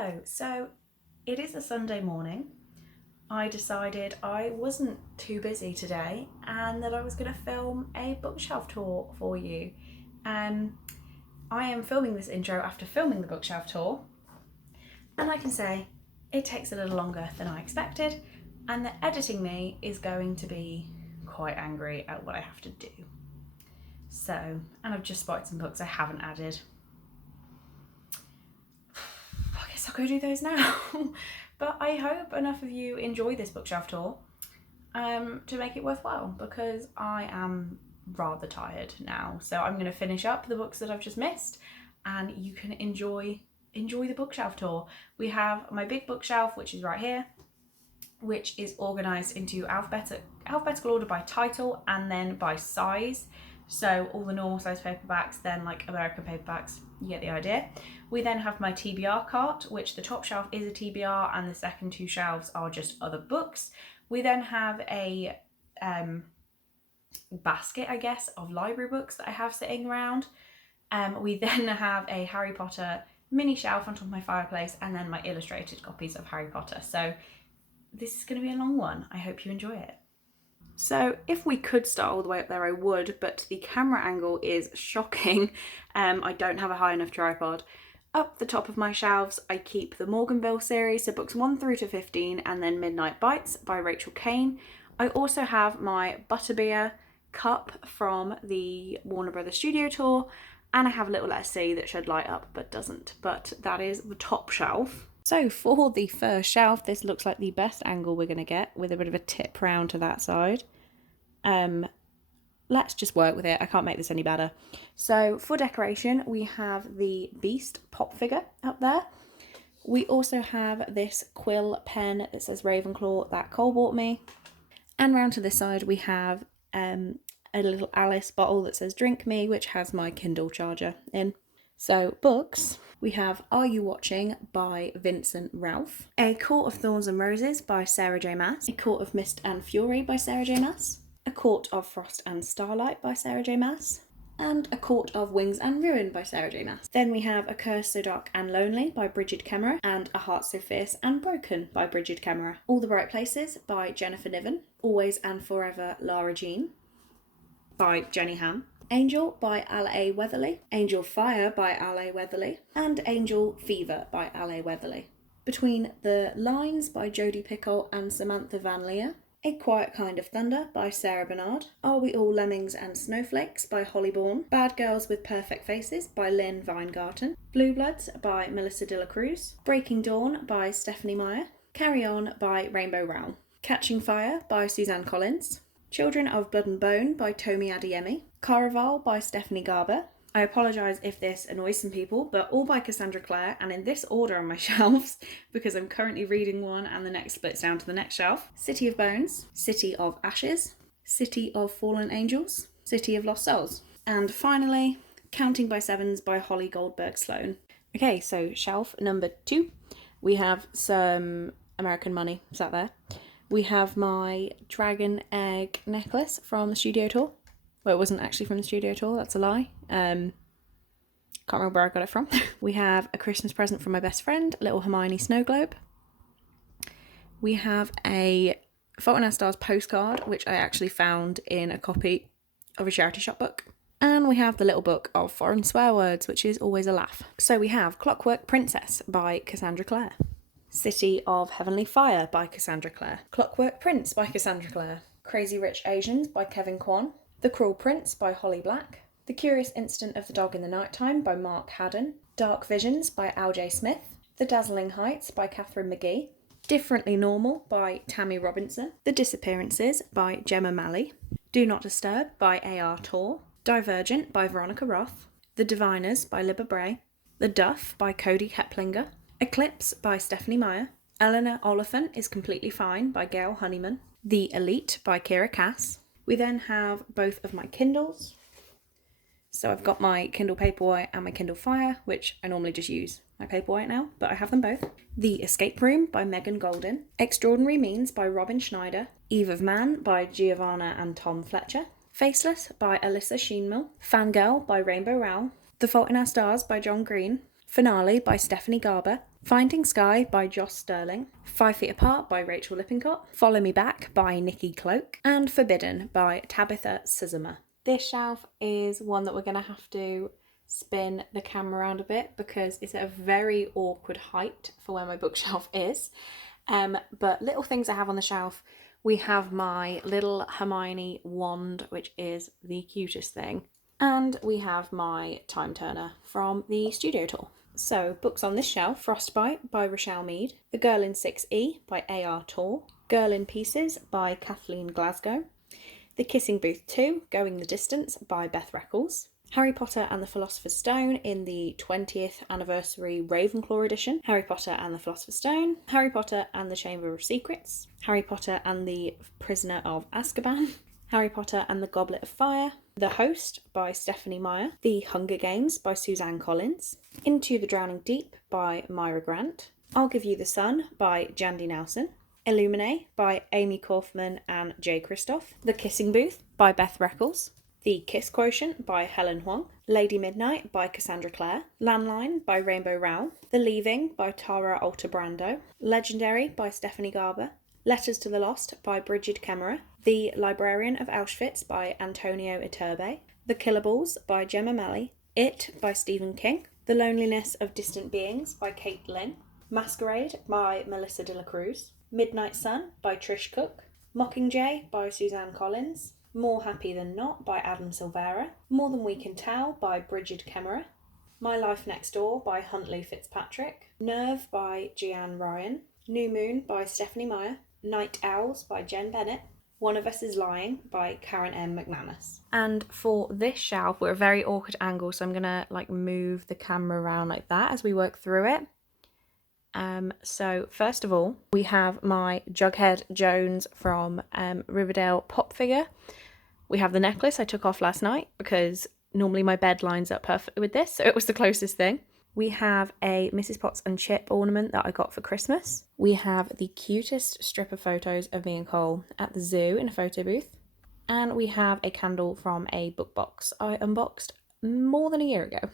Hello, so it is a Sunday morning. I decided I wasn't too busy today and that I was going to film a bookshelf tour for you. I am filming this intro after filming the bookshelf tour, and I can say it takes a little longer than I expected, and that editing me is going to be quite angry at what I have to do. So, and I've just spotted some books I haven't added. I guess I'll go do those now. But I hope enough of you enjoy this bookshelf tour to make it worthwhile, because I am rather tired now. So I'm going to finish up the books that I've just missed, and you can enjoy the bookshelf tour. We have my big bookshelf, which is right here, which is organised into alphabetical order by title and then by size. So all the normal size paperbacks, then like American paperbacks, you get the idea. We then have my TBR cart, which the top shelf is a TBR and the second two shelves are just other books. We then have a basket, I guess, of library books that I have sitting around. We then have a Harry Potter mini shelf on top of my fireplace, and then my illustrated copies of Harry Potter. So this is going to be a long one. I hope you enjoy it. So if we could start all the way up there, I would, but the camera angle is shocking. I don't have a high enough tripod. Up the top of my shelves, I keep the Morganville series, so books 1 through to 15, and then Midnight Bites by Rachel Kane. I also have my Butterbeer cup from the Warner Brothers Studio Tour, and I have a little letter C that should light up but doesn't, but that is the top shelf. So for the first shelf, this looks like the best angle we're going to get, with a bit of a tip round to that side. Let's just work with it. I can't make this any better. So for decoration, we have the Beast pop figure up there. We also have this quill pen that says Ravenclaw that Cole bought me. And round to this side, we have a little Alice bottle that says Drink Me, which has my Kindle charger in. So books, we have Are You Watching by Vincent Ralph, A Court of Thorns and Roses by Sarah J Maas, A Court of Mist and Fury by Sarah J Maas, A Court of Frost and Starlight by Sarah J Maas, and A Court of Wings and Ruin by Sarah J Maas. Then we have A Curse So Dark and Lonely by Bridget Kemmerer, and A Heart So Fierce and Broken by Bridget Kemmerer. All the Bright Places by Jennifer Niven, Always and Forever Lara Jean by Jenny Han, Angel by L.A. Weatherly, Angel Fire by L.A. Weatherly, and Angel Fever by L.A. Weatherly. Between the Lines by Jodie Picoult and Samantha Van Leer, A Quiet Kind of Thunder by Sarah Bernard, Are We All Lemmings and Snowflakes by Holly Bourne, Bad Girls with Perfect Faces by Lynn Weingarten, Blue Bloods by Melissa De La Cruz, Breaking Dawn by Stephanie Meyer, Carry On by Rainbow Rowell, Catching Fire by Suzanne Collins, Children of Blood and Bone by Tomi Adeyemi, Caraval by Stephanie Garber. I apologise if this annoys some people, but all by Cassandra Clare, and in this order on my shelves, because I'm currently reading one and the next splits down to the next shelf. City of Bones, City of Ashes, City of Fallen Angels, City of Lost Souls. And finally, Counting by Sevens by Holly Goldberg Sloan. Okay, so shelf number 2. We have some American money sat there. We have my dragon egg necklace from the studio tour. Well, it wasn't actually from the studio tour, that's a lie. Can't remember where I got it from. We have a Christmas present from my best friend, little Hermione snow globe. We have a Fault in Our Stars postcard, which I actually found in a copy of a charity shop book. And we have the little book of foreign swear words, which is always a laugh. So we have Clockwork Princess by Cassandra Clare, City of Heavenly Fire by Cassandra Clare, Clockwork Prince by Cassandra Clare, Crazy Rich Asians by Kevin Kwan, The Cruel Prince by Holly Black, The Curious Incident of the Dog in the Nighttime by Mark Haddon, Dark Visions by Al J. Smith, The Dazzling Heights by Catherine McGee, Differently Normal by Tammy Robinson, The Disappearances by Gemma Malley, Do Not Disturb by A.R. Tor, Divergent by Veronica Roth, The Diviners by Libba Bray, The Duff by Cody Keplinger, Eclipse by Stephanie Meyer, Eleanor Oliphant is Completely Fine by Gail Honeyman, The Elite by Kira Cass. We then have both of my Kindles. So I've got my Kindle Paperwhite and my Kindle Fire, which I normally just use my Paperwhite now, but I have them both. The Escape Room by Megan Golden, Extraordinary Means by Robin Schneider, Eve of Man by Giovanna and Tom Fletcher, Faceless by Alyssa Sheenmill, Fangirl by Rainbow Rowell, The Fault in Our Stars by John Green, Finale by Stephanie Garber, Finding Sky by Joss Sterling, 5 Feet Apart by Rachel Lippincott, Follow Me Back by Nikki Cloak, and Forbidden by Tabitha Suzuма. This shelf is one that we're going to have to spin the camera around a bit because it's at a very awkward height for where my bookshelf is. But little things I have on the shelf, we have my little Hermione wand, which is the cutest thing. And we have my time turner from the studio tour. So, books on this shelf: Frostbite by Rochelle Mead, The Girl in 6E by A.R. Tor, Girl in Pieces by Kathleen Glasgow, The Kissing Booth 2, Going the Distance by Beth Reckles, Harry Potter and the Philosopher's Stone in the 20th anniversary Ravenclaw edition, Harry Potter and the Philosopher's Stone, Harry Potter and the Chamber of Secrets, Harry Potter and the Prisoner of Azkaban, Harry Potter and the Goblet of Fire, The Host by Stephanie Meyer, The Hunger Games by Suzanne Collins, Into the Drowning Deep by Myra Grant, I'll Give You the Sun by Jandy Nelson, Illuminae by Amy Kaufman and Jay Christoph, The Kissing Booth by Beth Reckles, The Kiss Quotient by Helen Huang, Lady Midnight by Cassandra Clare, Landline by Rainbow Rowell, The Leaving by Tara Alter-Brando, Legendary by Stephanie Garber, Letters to the Lost by Bridget Kemmerer, The Librarian of Auschwitz by Antonio Iturbe, The Killables by Gemma Malley, It by Stephen King, The Loneliness of Distant Beings by Kate Lynn, Masquerade by Melissa de la Cruz, Midnight Sun by Trish Cook, Mockingjay by Suzanne Collins, More Happy Than Not by Adam Silvera, More Than We Can Tell by Bridget Kemmerer, My Life Next Door by Huntley Fitzpatrick, Nerve by Jeanne Ryan, New Moon by Stephanie Meyer, Night Owls by Jen Bennett, One of Us Is Lying by Karen M. McManus. And for this shelf, we're at a very awkward angle, so I'm going to move the camera around like that as we work through it. So first of all, we have my Jughead Jones from Riverdale pop figure. We have the necklace I took off last night because normally my bed lines up perfectly with this, so it was the closest thing. We have a Mrs. Potts and Chip ornament that I got for Christmas. We have the cutest strip of photos of me and Cole at the zoo in a photo booth. And we have a candle from a book box I unboxed more than a year ago.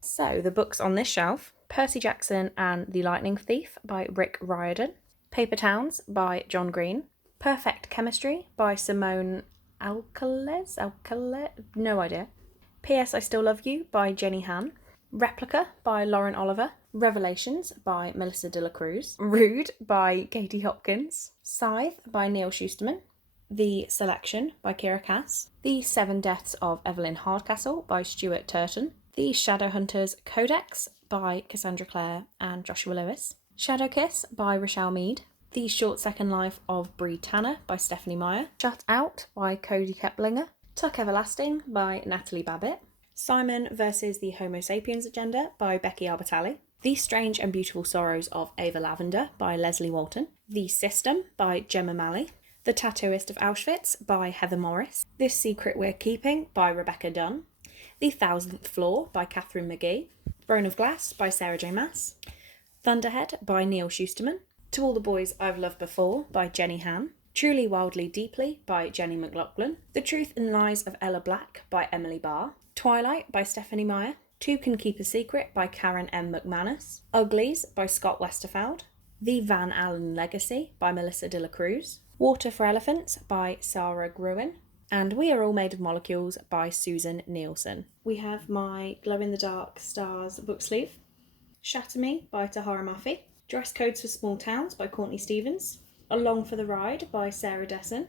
So the books on this shelf: Percy Jackson and the Lightning Thief by Rick Riordan, Paper Towns by John Green, Perfect Chemistry by Simone Alcalez, no idea, P.S. I Still Love You by Jenny Han, Replica by Lauren Oliver, Revelations by Melissa de la Cruz, Rude by Katie Hopkins, Scythe by Neil Schusterman, The Selection by Kira Cass, The Seven Deaths of Evelyn Hardcastle by Stuart Turton, The Shadowhunters Codex by Cassandra Clare and Joshua Lewis, Shadow Kiss by Rochelle Mead, The Short Second Life of Bree Tanner by Stephanie Meyer, Shut Out by Cody Keplinger, Tuck Everlasting by Natalie Babbitt, Simon versus the Homo Sapiens Agenda by Becky Albertalli, The Strange and Beautiful Sorrows of Ava Lavender by Leslie Walton, The System by Gemma Malley, The Tattooist of Auschwitz by Heather Morris, This Secret We're Keeping by Rebecca Dunn, The Thousandth Floor by Catherine McGee, Throne of Glass by Sarah J. Maas, Thunderhead by Neil Schusterman, To All the Boys I've Loved Before by Jenny Han, Truly Wildly Deeply by Jenny McLaughlin, The Truth and Lies of Ella Black by Emily Barr, Twilight by Stephanie Meyer, Two Can Keep a Secret by Karen M. McManus, Uglies by Scott Westerfeld, The Van Allen Legacy by Melissa de la Cruz, Water for Elephants by Sarah Gruen, and We Are All Made of Molecules by Susan Nielsen. We have my Glow in the Dark Stars book sleeve, Shatter Me by Tahara Mafi, Dress Codes for Small Towns by Courtney Stevens, Along for the Ride by Sarah Desson,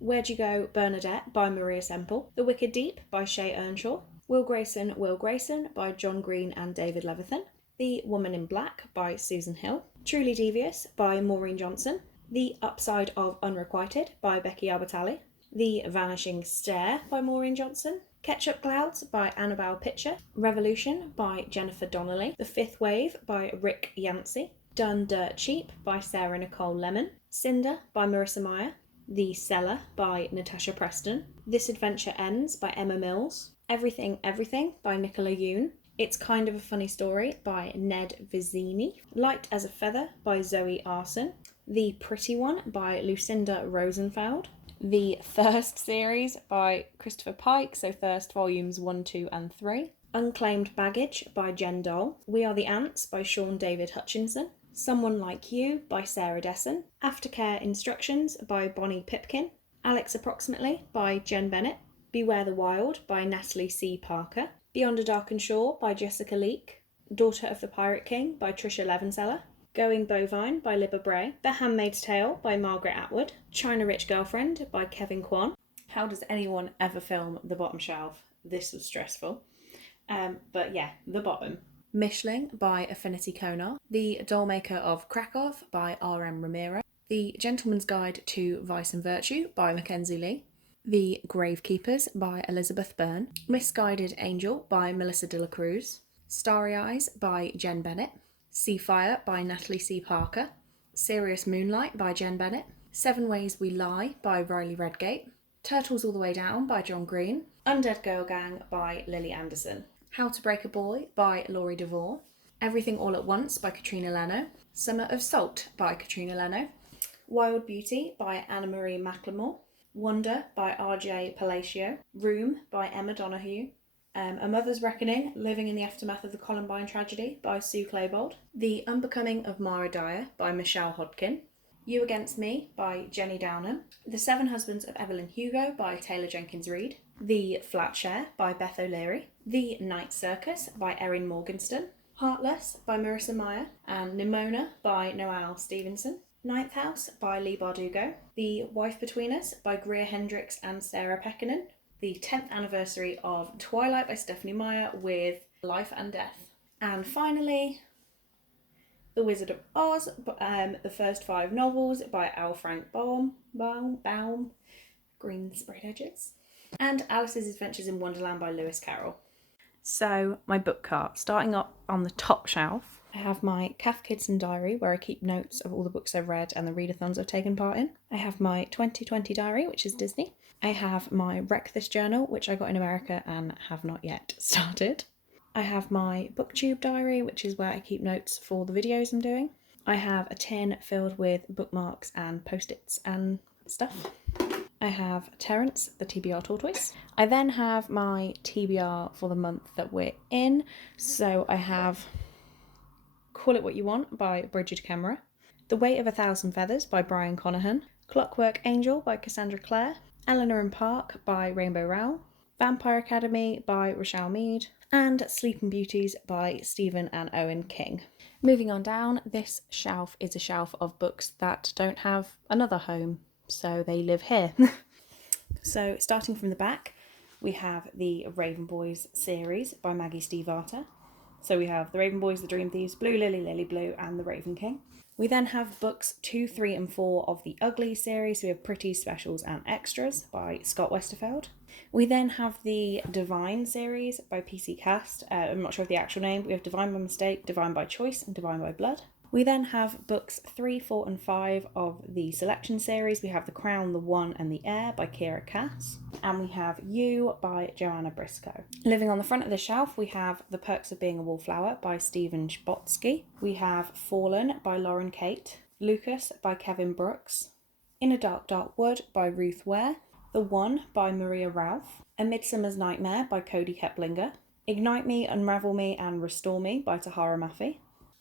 Where'd You Go, Bernadette by Maria Semple, The Wicked Deep by Shay Earnshaw, Will Grayson by John Green and David Levithan, The Woman in Black by Susan Hill, Truly Devious by Maureen Johnson, The Upside of Unrequited by Becky Albertalli, The Vanishing Stare by Maureen Johnson, Ketchup Clouds by Annabelle Pitcher, Revolution by Jennifer Donnelly, The Fifth Wave by Rick Yancey, Done Dirt Cheap by Sarah Nicole Lemon, Cinder by Marissa Meyer, The Cellar by Natasha Preston, This Adventure Ends by Emma Mills, Everything Everything by Nicola Yoon, It's Kind of a Funny Story by Ned Vizzini, Light as a Feather by Zoe Arson, The Pretty One by Lucinda Rosenfeld, The Thirst series by Christopher Pike, so Thirst volumes 1, 2 and 3, Unclaimed Baggage by Jen Dole, We Are the Ants by Sean David Hutchinson, Someone Like You by Sarah Desson, Aftercare Instructions by Bonnie Pipkin, Alex Approximately by Jen Bennett, Beware the Wild by Natalie C. Parker, Beyond a Darkened Shore by Jessica Leake, Daughter of the Pirate King by Trisha Levenseller, Going Bovine by Libba Bray, The Handmaid's Tale by Margaret Atwood, China Rich Girlfriend by Kevin Kwan. How does anyone ever film The Bottom Shelf? This was stressful. But yeah, The Bottom. Mishling by Affinity Konar, The Dollmaker of Krakow by R.M. Ramiro, The Gentleman's Guide to Vice and Virtue by Mackenzie Lee, The Gravekeepers by Elizabeth Byrne, Misguided Angel by Melissa de la Cruz, Starry Eyes by Jen Bennett, Seafire by Natalie C. Parker, Serious Moonlight by Jen Bennett, Seven Ways We Lie by Riley Redgate, Turtles All the Way Down by John Green, Undead Girl Gang by Lily Anderson, How to Break a Boy by Laurie Devore, Everything All at Once by Katrina Leno, Summer of Salt by Katrina Leno, Wild Beauty by Anna Marie McLemore, Wonder by R.J. Palacio, Room by Emma Donoghue, A Mother's Reckoning, Living in the Aftermath of the Columbine Tragedy by Sue Claybold, The Unbecoming of Mara Dyer by Michelle Hodkin, You Against Me by Jenny Downham, The Seven Husbands of Evelyn Hugo by Taylor Jenkins Reid, The Flat Share by Beth O'Leary, The Night Circus by Erin Morgenstern, Heartless by Marissa Meyer, and Nimona by Noelle Stevenson, Ninth House by Lee Bardugo, The Wife Between Us by Greer Hendricks and Sarah Pekkanen, the 10th anniversary of Twilight by Stephanie Meyer with Life and Death, and finally The Wizard of Oz, the first 5 novels by L. Frank Baum, Green Sprayed Edges, and Alice's Adventures in Wonderland by Lewis Carroll. So, my book cart, starting up on the top shelf, I have my Cath Kidston diary where I keep notes of all the books I've read and the readathons I've taken part in. I have my 2020 diary, which is Disney. I have my Wreck This journal, which I got in America and have not yet started. I have my BookTube diary, which is where I keep notes for the videos I'm doing. I have a tin filled with bookmarks and post-its and stuff. I have Terence, the TBR tortoise. I then have my TBR for the month that we're in. So I have Call It What You Want by Bridget Kemmerer, The Weight of a Thousand Feathers by Brian Conahan, Clockwork Angel by Cassandra Clare, Eleanor and Park by Rainbow Rowell, Vampire Academy by Rochelle Mead, and Sleeping Beauties by Stephen and Owen King. Moving on down, this shelf is a shelf of books that don't have another home, so they live here. So starting from the back, we have the Raven Boys series by Maggie Stiefvater. So we have The Raven Boys, The Dream Thieves, Blue Lily, Lily Blue, and The Raven King. We then have books 2, 3, and 4 of the Ugly series. We have Pretty, Specials, and Extras by Scott Westerfeld. We then have the Divine series by PC Cast. I'm not sure of the actual name. We have Divine by Mistake, Divine by Choice, and Divine by Blood. We then have books 3, 4, and 5 of the Selection series. We have The Crown, The One, and The Heir by Kiera Cass. And we have You by Joanna Briscoe. Living on the front of the shelf, we have The Perks of Being a Wallflower by Stephen Chbosky. We have Fallen by Lauren Kate. Lucas by Kevin Brooks. In a Dark, Dark Wood by Ruth Ware. The One by Maria Ralph. A Midsummer's Nightmare by Cody Keplinger. Ignite Me, Unravel Me, and Restore Me by Tahara Mafi.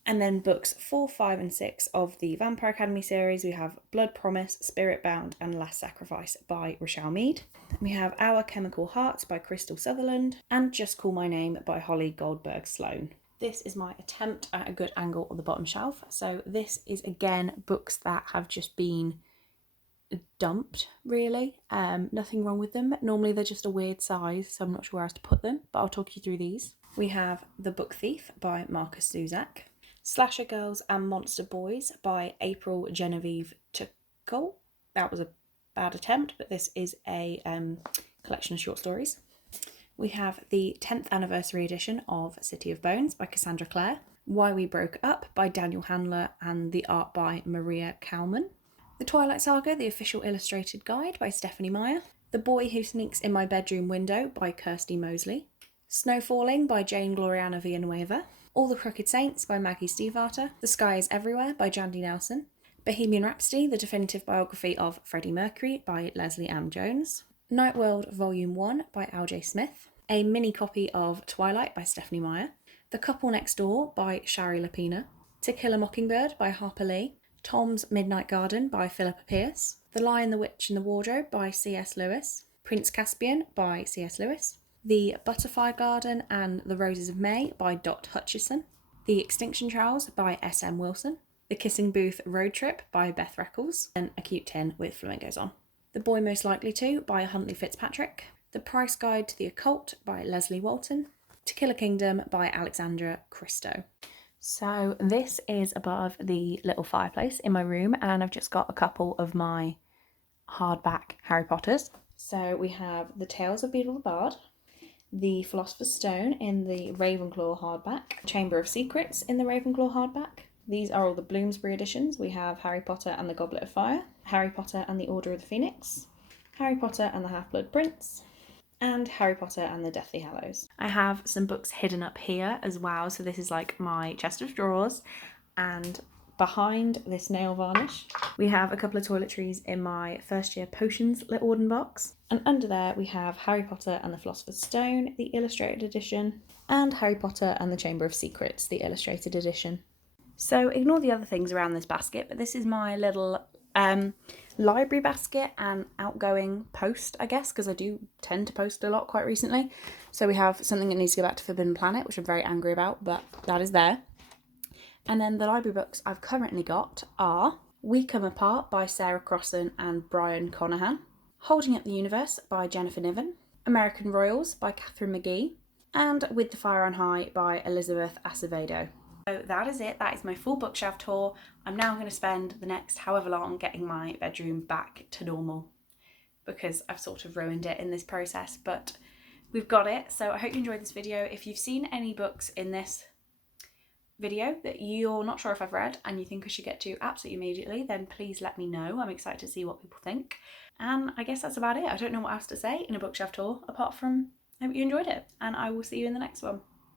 And then books 4, 5, and 6 of the Vampire Academy series, we have Blood Promise, Spirit Bound, and Last Sacrifice by Rochelle Mead. We have Our Chemical Hearts by Crystal Sutherland, and Just Call My Name by Holly Goldberg Sloan. This is my attempt at a good angle on the bottom shelf. So this is, again, books that have just been dumped, really. Nothing wrong with them. Normally they're just a weird size, so I'm not sure where else to put them, but I'll talk you through these. We have The Book Thief by Marcus Zuzak. Slasher Girls and Monster Boys by April Genevieve Tuckle. That was a bad attempt, but this is a collection of short stories. We have the 10th anniversary edition of City of Bones by Cassandra Clare. Why We Broke Up by Daniel Handler and the art by Maria Kalman. The Twilight Saga, the official illustrated guide by Stephanie Meyer. The Boy Who Sneaks in My Bedroom Window by Kirsty Mosley. Snow Falling by Jane Gloriana Villanueva. All the Crooked Saints by Maggie Stiefvater, The Sky is Everywhere by Jandy Nelson, Bohemian Rhapsody, the definitive biography of Freddie Mercury by Leslie Ann Jones, Night World Volume 1 by Al J. Smith, a mini copy of Twilight by Stephanie Meyer, The Couple Next Door by Shari Lapina, To Kill a Mockingbird by Harper Lee, Tom's Midnight Garden by Philippa Pierce, The Lion, the Witch and the Wardrobe by C.S. Lewis, Prince Caspian by C.S. Lewis, The Butterfly Garden and the Roses of May by Dot Hutchison, The Extinction Trials by S.M. Wilson, The Kissing Booth Road Trip by Beth Reckles, and A Cute Tin with Flamingos on, The Boy Most Likely To by Huntley Fitzpatrick, The Price Guide to the Occult by Leslie Walton, To Kill a Kingdom by Alexandra Christo. So this is above the little fireplace in my room, and I've just got a couple of my hardback Harry Potters. So we have The Tales of Beedle the Bard, The Philosopher's Stone in the Ravenclaw hardback, Chamber of Secrets in the Ravenclaw hardback. These are all the Bloomsbury editions. We have Harry Potter and the Goblet of Fire, Harry Potter and the Order of the Phoenix, Harry Potter and the Half-Blood Prince, and Harry Potter and the Deathly Hallows. I have some books hidden up here as well, so this is like my chest of drawers, and behind this nail varnish we have a couple of toiletries in my first year potions little wooden box, and under there we have Harry Potter and the Philosopher's Stone, the illustrated edition, and Harry Potter and the Chamber of Secrets, the illustrated edition. So ignore the other things around this basket, but this is my little library basket and outgoing post, I guess, because I do tend to post a lot quite recently. So we have something that needs to go back to Forbidden Planet, which I'm very angry about, but that is there. And then the library books I've currently got are We Come Apart by Sarah Crossan and Brian Conahan, Holding Up the Universe by Jennifer Niven, American Royals by Catherine McGee, and With the Fire on High by Elizabeth Acevedo. So that is it. That is my full bookshelf tour. I'm now going to spend the next however long getting my bedroom back to normal, because I've sort of ruined it in this process, but we've got it. So I hope you enjoyed this video. If you've seen any books in this video that you're not sure if I've read and you think I should get to absolutely immediately, then please let me know. I'm excited to see what people think. And I guess that's about it. I don't know what else to say in a bookshelf tour apart from I hope you enjoyed it, and I will see you in the next one.